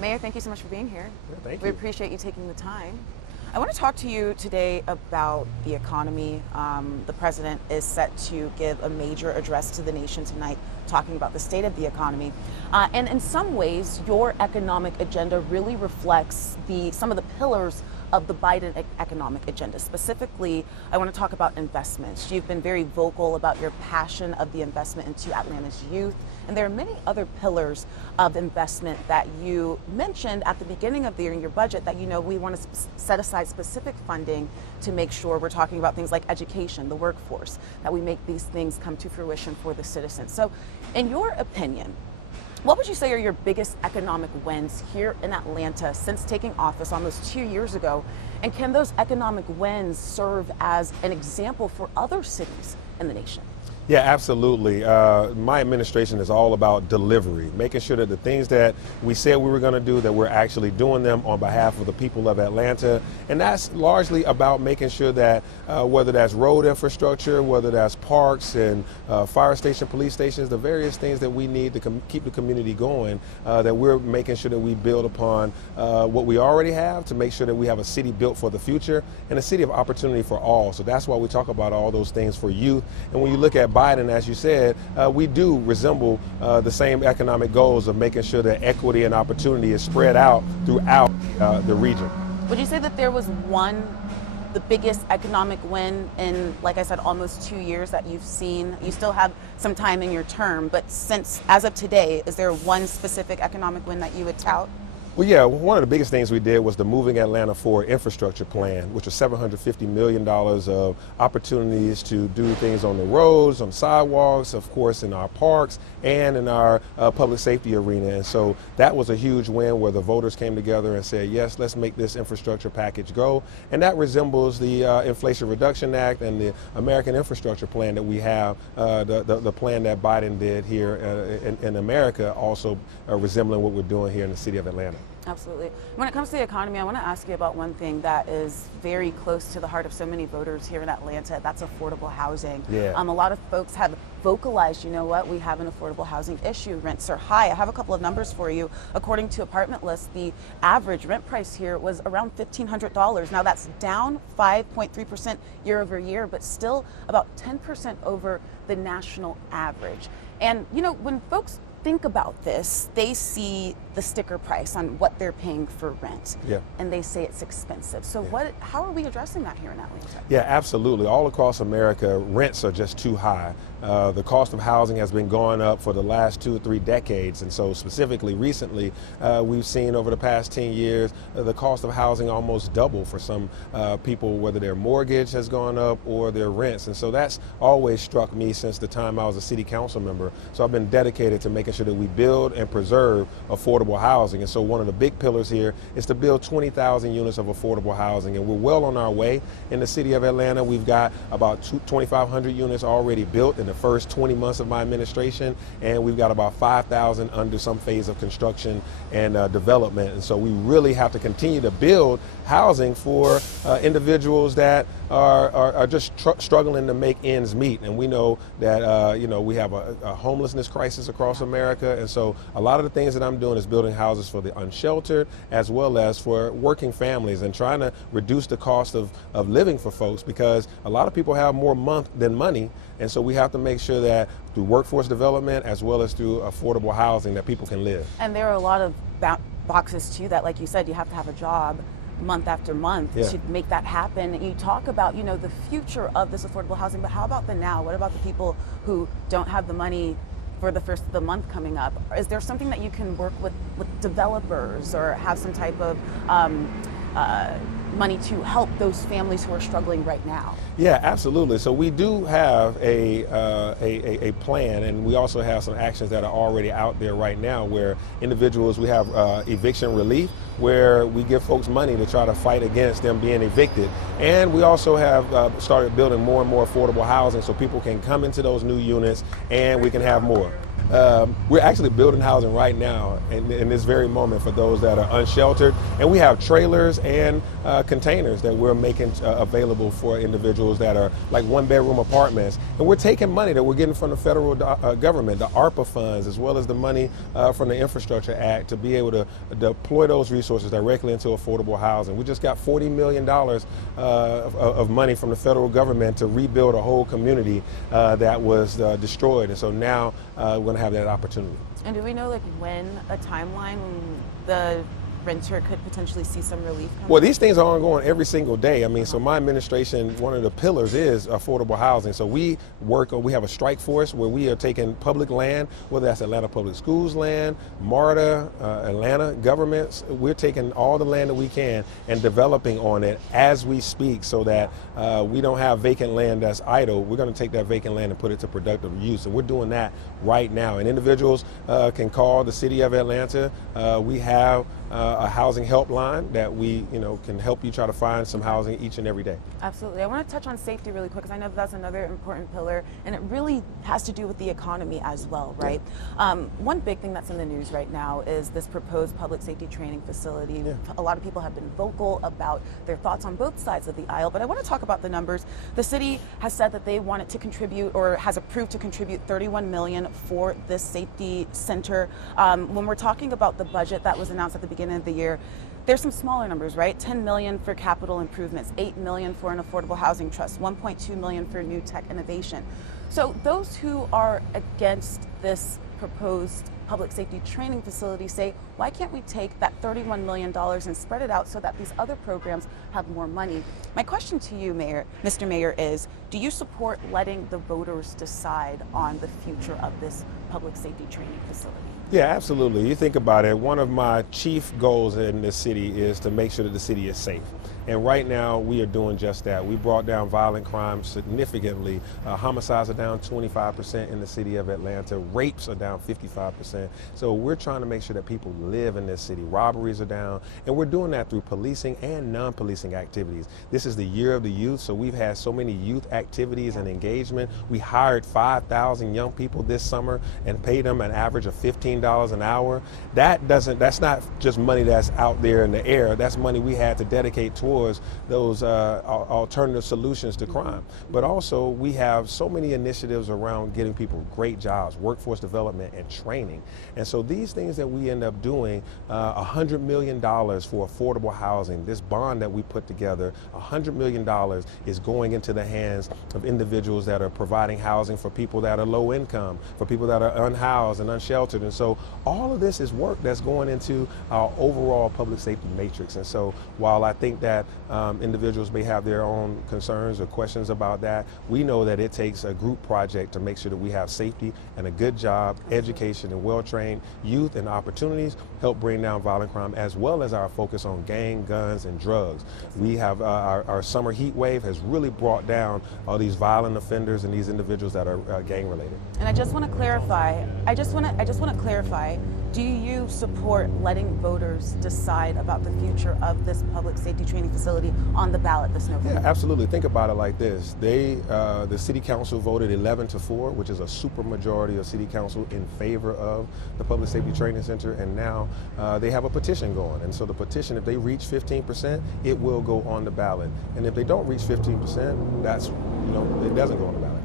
Mayor, thank you so much for being here. Yeah, thank We you. appreciate you taking the time. I want to talk to you today about the economy. The president is set to give a major address to the nation tonight, talking about the state of the economy. And in some ways, your economic agenda really reflects some of the pillars of the Biden economic agenda. Specifically, I want to talk about investments. You've been very vocal about your passion of the investment into Atlanta's youth. And there are many other pillars of investment that you mentioned at the beginning of the year in your budget that, we want to set aside specific funding to make sure we're talking about things like education, the workforce, that we make these things come to fruition for the citizens. So in your opinion, what would you say are your biggest economic wins here in Atlanta since taking office almost 2 years ago? And can those economic wins serve as an example for other cities in the nation? Yeah, absolutely. My administration is all about delivery, making sure that the things that we said we were going to do, that we're actually doing them on behalf of the people of Atlanta. And that's largely about making sure that whether that's road infrastructure, whether that's parks and fire station, police stations, the various things that we need to keep the community going, that we're making sure that we build upon what we already have to make sure that we have a city built for the future and a city of opportunity for all. So that's why we talk about all those things for youth. And when you look at Biden, as you said, we do resemble the same economic goals of making sure that equity and opportunity is spread out throughout the region. Would you say that there was the biggest economic win in, like I said, almost 2 years that you've seen? You still have some time in your term, but as of today, is there one specific economic win that you would tout? Well, yeah, one of the biggest things we did was the Moving Atlanta Forward infrastructure plan, which was $750 million of opportunities to do things on the roads, on sidewalks, of course, in our parks and in our public safety arena. And so that was a huge win where the voters came together and said, yes, let's make this infrastructure package go. And that resembles the Inflation Reduction Act and the American Infrastructure Plan that we have, the plan that Biden did here in America, also resembling what we're doing here in the city of Atlanta. Absolutely. When it comes to the economy, I want to ask you about one thing that is very close to the heart of so many voters here in Atlanta. That's affordable housing. Yeah. A lot of folks have vocalized, you know what, we have an affordable housing issue. Rents are high. I have a couple of numbers for you. According to Apartment List, the average rent price here was around $1,500. Now that's down 5.3% year over year, but still about 10% over the national average. And, when folks think about this, they see the sticker price on what they're paying for rent, and they say it's expensive. So how are we addressing that here in Atlanta? Yeah, absolutely. All across America, rents are just too high. The cost of housing has been going up for the last 2 or 3 decades. And so specifically recently, we've seen over the past 10 years, the cost of housing almost double for some people, whether their mortgage has gone up or their rents. And so that's always struck me since the time I was a city council member. So I've been dedicated to making sure that we build and preserve affordable housing. And so one of the big pillars here is to build 20,000 units of affordable housing. And we're well on our way in the city of Atlanta. We've got about 2,500 units already built in the first 20 months of my administration. And we've got about 5,000 under some phase of construction and development. And so we really have to continue to build housing for individuals that are just struggling to make ends meet. And we know that, we have a homelessness crisis across America. And so a lot of the things that I'm doing is building houses for the unsheltered as well as for working families and trying to reduce the cost of living for folks, because a lot of people have more month than money. And so we have to make sure that through workforce development as well as through affordable housing that people can live. And there are a lot of boxes too that, like you said, you have to have a job month after month to make that happen. And you talk about, the future of this affordable housing, but how about the now? What about the people who don't have the money for the first of the month coming up? Is there something that you can work with developers or have some type of money to help those families who are struggling right now? Yeah, absolutely. So we do have a plan, and we also have some actions that are already out there right now where individuals, we have eviction relief, where we give folks money to try to fight against them being evicted. And we also have started building more and more affordable housing so people can come into those new units and we can have more. We're actually building housing right now in this very moment for those that are unsheltered. And we have trailers and containers that we're making available for individuals that are like one-bedroom apartments. And we're taking money that we're getting from the federal government, the ARPA funds, as well as the money from the Infrastructure Act to be able to deploy those resources directly into affordable housing. We just got $40 million of money from the federal government to rebuild a whole community that was destroyed. And so now we're going to have that opportunity. And do we know like when a timeline when the renter could potentially see some relief come? Well, these things are ongoing every single day. I mean, so my administration, one of the pillars is affordable housing. So we have a strike force where we are taking public land, whether that's Atlanta Public Schools land, MARTA, Atlanta governments. We're taking all the land that we can and developing on it as we speak so that we don't have vacant land that's idle. We're going to take that vacant land and put it to productive use. And we're doing that right now. And individuals can call the city of Atlanta. We have a housing helpline that we, can help you try to find some housing each and every day. Absolutely. I want to touch on safety really quick because I know that's another important pillar, and it really has to do with the economy as well, right? Yeah. One big thing that's in the news right now is this proposed public safety training facility. Yeah. A lot of people have been vocal about their thoughts on both sides of the aisle, but I want to talk about the numbers. The city has said that they wanted to contribute, or has approved to contribute, $31 million for this safety center. When we're talking about the budget that was announced at the beginning of the year, there's some smaller numbers, right? 10 million for capital improvements, 8 million for an affordable housing trust, 1.2 million for new tech innovation. So those who are against this proposed public safety training facility say, why can't we take that $31 million and spread it out so that these other programs have more money? My question to you, Mr. Mayor, is do you support letting the voters decide on the future of this public safety training facility? Yeah, absolutely. You think about it, one of my chief goals in this city is to make sure that the city is safe. And right now, we are doing just that. We brought down violent crime significantly. Homicides are down 25% in the city of Atlanta. Rapes are down 55%. So we're trying to make sure that people live in this city. Robberies are down. And we're doing that through policing and non-policing activities. This is the year of the youth, so we've had so many youth activities and engagement. We hired 5,000 young people this summer and paid them an average of $15 an hour. That's not just money that's out there in the air. That's money we had to dedicate towards those alternative solutions to crime. But also we have so many initiatives around getting people great jobs, workforce development and training. And so these things that we end up doing, $100 million for affordable housing, this bond that we put together, $100 million is going into the hands of individuals that are providing housing for people that are low income, for people that are unhoused and unsheltered. And so all of this is work that's going into our overall public safety matrix. And so while I think that individuals may have their own concerns or questions about that, we know that it takes a group project to make sure that we have safety and a good job, education and well-trained youth and opportunities, help bring down violent crime, as well as our focus on gang, guns and drugs. We have our summer heat wave has really brought down all these violent offenders and these individuals that are gang related. And I just want to clarify, do you support letting voters decide about the future of this public safety training facility on the ballot this November? Yeah, absolutely. Think about it like this. The city council voted 11-4, which is a super majority of city council in favor of the public safety training center, and now they have a petition going. And so the petition, if they reach 15%, it will go on the ballot. And if they don't reach 15%, it doesn't go on the ballot.